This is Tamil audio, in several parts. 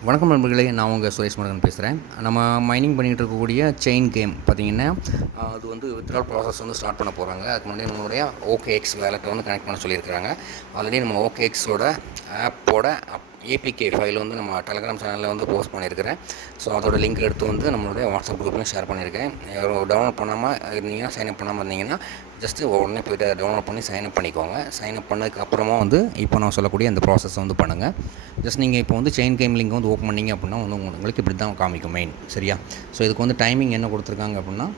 வணக்கம் நண்பர்களே நான் உங்கள் சுரேஷ் முருகன் பேசுகிறேன் நம்ம மைனிங் பண்ணிகிட்டு இருக்கக்கூடிய செயின் கேம் பார்த்தீங்கன்னா அது வந்து வித்ட்ரால் ப்ராசஸ் வந்து ஸ்டார்ட் பண்ண போகிறாங்க அதுக்கு முன்னாடி நம்மளுடைய ஓகேஎக்ஸ் வேலெட்டை வந்து கனெக்ட் பண்ண சொல்லியிருக்காங்க ஆல்ரெடி நம்ம ஓகேஎக்ஸோட ஆப்போட ஏபிகே ஃபைல் வந்து நம்ம டெலகிராம் சேனலில் வந்து போஸ்ட் பண்ணியிருக்கிறேன். ஸோ அதோட லிங்க் எடுத்து வந்து நம்மளுடைய வாட்ஸ்அப் குரூப்லையும் ஷேர் பண்ணியிருக்கேன். யாரும் டவுன்லோட் பண்ணாமல் இருந்தீங்கன்னா சைன் அப் பண்ணாமல் இருந்தீங்கன்னா ஜஸ்ட்டு உடனே போய்ட்டு டவுன்லோட் பண்ணி சைன் அப் பண்ணிக்கோங்க. சைன் அப் பண்ணதுக்கப்புறமா வந்து இப்போ நான் சொல்லக்கூடிய அந்த ப்ராசஸ் வந்து பண்ணுங்கள் ஜஸ்ட் நீங்கள் இப்போ வந்து செயின் கேம் லிங்க் வந்து ஓப்பன் பண்ணீங்க அப்படின்னா வந்து உங்களுக்கு இப்படி தான் காமிக்கும் மெயின் சரியா? ஸோ இதுக்கு வந்து டைமிங் என்ன கொடுத்துருக்காங்க அப்படின்னா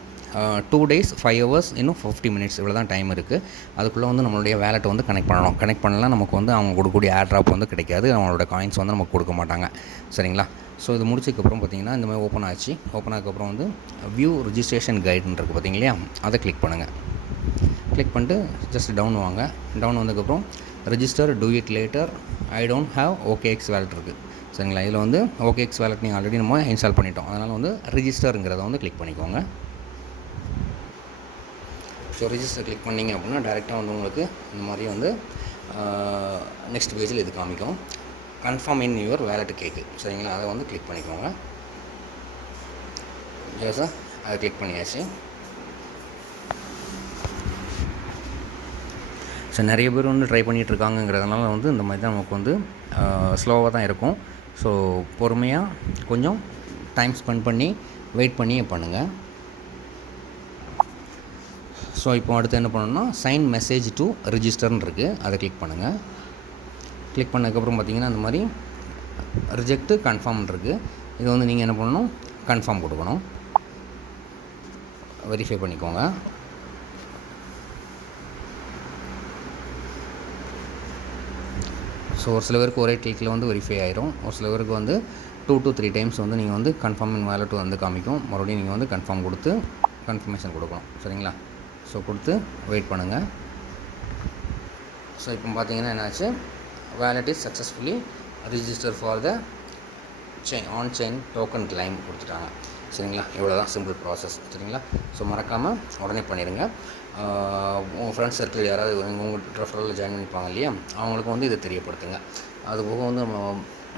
டூ டேஸ் ஃபைவ் ஹவர்ஸ் இன்னும் ஃபிஃப்டி மினிட்ஸ் இவ்வளோ தான் டைம் இருக்குது அதுக்குள்ளே வந்து நம்மளுடைய வேலெட்டை வந்து கனெக்ட் பண்ணணும். கனெக்ட் பண்ணலாம் நமக்கு வந்து அவங்க கொடுக்கக்கூடிய ஏர் ட்ராப் வந்து கிடைக்காது. அவங்களோட காயின்ஸ் வந்து நமக்கு கொடுக்க மாட்டாங்க. சரிங்களா? ஸோ இது முடிச்சதுக்கப்புறம் பார்த்தீங்கன்னா இந்த மாதிரி ஓப்பன் ஆச்சு. ஓப்பன் ஆனதுக்கப்புறம் வந்து வியூ ரிஜிஸ்ட்ரேஷன் கைடுன்னு இருக்குது பார்த்தீங்க இல்லையா? அதை கிளிக் பண்ணுங்கள் கிளிக் பண்ணிட்டு ஜஸ்ட் டவுன் வாங்க. டவுன் வந்ததுக்கப்புறம் register to it later I don't okay OKX wallet இருக்குது சரிங்களா? இதில் வந்து ஓகேஎக்ஸ் வேலட் நீங்கள் ஆல்ரெடி நம்ம இன்ஸ்டால் பண்ணிட்டோம். அதனால் வந்து ரிஜிஸ்டருங்கிறத வந்து கிளிக் பண்ணிக்கோங்க. ஸோ ரிஜிஸ்டர் கிளிக் பண்ணிங்க அப்படின்னா டேரெக்டாக வந்து உங்களுக்கு இந்த மாதிரி வந்து நெக்ஸ்ட் பேஜில் இது காமிக்கும். கன்ஃபார்ம் இன் யுவர் வேலட் கேக்கு சரிங்களா? அதை வந்து கிளிக் பண்ணிக்கோங்க. ஜோசா அதை கிளிக் பண்ணியாச்சு. ஸோ நிறைய பேர் வந்து ட்ரை பண்ணிகிட்ருக்காங்கங்கிறதுனால வந்து இந்த மாதிரி தான் நமக்கு வந்து ஸ்லோவாக தான் இருக்கும். ஸோ பொறுமையாக கொஞ்சம் டைம் ஸ்பெண்ட் பண்ணி வெயிட் பண்ணியே பண்ணுங்கள் ஸோ இப்போ அடுத்து என்ன பண்ணணும்னா சைன் மெசேஜ் டு ரிஜிஸ்டர்னு இருக்குது அதை கிளிக் பண்ணுங்கள் கிளிக் பண்ணதுக்கப்புறம் பார்த்தீங்கன்னா அந்த மாதிரி ரிஜெக்ட்டு கன்ஃபார்ம் இருக்குது இது வந்து நீங்கள் என்ன பண்ணணும்? கன்ஃபார்ம் கொடுக்கணும். வெரிஃபை பண்ணிக்கோங்க. ஸோ ஒரு சில பேருக்கு ஒரே கிளிக்கில் வந்து வெரிஃபை ஆயிரும். ஒரு சில பேருக்கு வந்து டூ டு த்ரீ டைம்ஸ் வந்து நீங்கள் வந்து கன்ஃபார்ம் இன் வேலட் வந்து காமிக்கும். மறுபடியும் நீங்கள் வந்து கன்ஃபார்ம் கொடுத்து கன்ஃபர்மேஷன் கொடுக்கணும். சரிங்களா? ஸோ கொடுத்து வெயிட் பண்ணுங்கள் ஸோ இப்போ பார்த்தீங்கன்னா என்னாச்சு? Wallet is successfully register for the chain on chain token claim கொடுத்துட்டாங்க. சரிங்களா? இவ்வளோ தான் சிம்பிள் ப்ராசஸ் சரிங்களா? ஸோ மறக்காமல் உடனே பண்ணிடுங்க. உங்கள் ஃப்ரெண்ட்ஸ் சர்க்கிள் யாராவது உங்கள் ரெஃபரலில் ஜாயின் பண்ணிப்பாங்க இல்லையா? அவங்களுக்கு வந்து இதை தெரியப்படுத்துங்க. அது போக வந்து நம்ம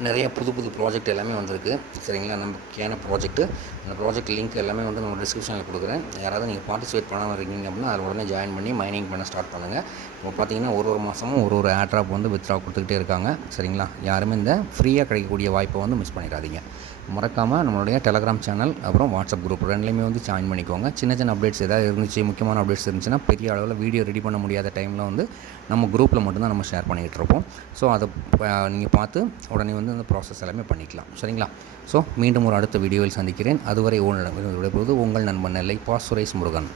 நிறைய புது புது ப்ராஜெக்ட் எல்லாமே வந்திருக்கு. சரிங்களா? நம்பிக்கையான ப்ராஜெக்ட்டு அந்த ப்ராஜெக்ட் லிங்க் எல்லாமே வந்து நம்ம டிஸ்கிரிப்ஷனில் கொடுக்குறேன். யாராவது நீங்கள் பார்ட்டிசிபேட் பண்ணாமல் இருக்கீங்க அப்படின்னா அதில் உடனே ஜாயின் பண்ணி மைனிங் பண்ண ஸ்டார்ட் பண்ணுங்கள் இப்போ பார்த்தீங்கன்னா ஒரு ஒரு மாதமும் ஒரு ஒரு ஆட்ராப் வந்து வித்ரா கொடுத்துக்கிட்டே இருக்காங்க. சரிங்களா? யாருமே இந்த ஃப்ரீயாக கிடைக்கக்கூடிய வாய்ப்பை வந்து மிஸ் பண்ணிடாதீங்க. மறக்காமல் நம்மளுடைய டெலகிராம் சேனல் அப்புறம் வாட்ஸ்அப் குரூப் ரெண்டுலேயுமே வந்து ஜாயின் பண்ணிக்கோங்க. சின்ன சின்ன அப்டேட்ஸ் ஏதாவது இருந்துச்சு முக்கியமான அப்டேட்ஸ் இருந்துச்சுன்னா பெரிய அளவில் வீடியோ ரெடி பண்ண முடியாத டைமில் வந்து நம்ம குரூப்பில் மட்டும்தான் நம்ம ஷேர் பண்ணிகிட்டு இருப்போம். ஸோ அதை நீங்கள் பார்த்து உடனே வந்து அந்த ப்ராசஸ் எல்லாமே பண்ணிக்கலாம். சரிங்களா? ஸோ மீண்டும் ஒரு அடுத்த வீடியோவில் சந்திக்கிறேன். அதுவரை உங்களிடம் விடைபெறுவது உங்கள் நண்பன் நெல்லை பாசுரேஸ் முருகன்.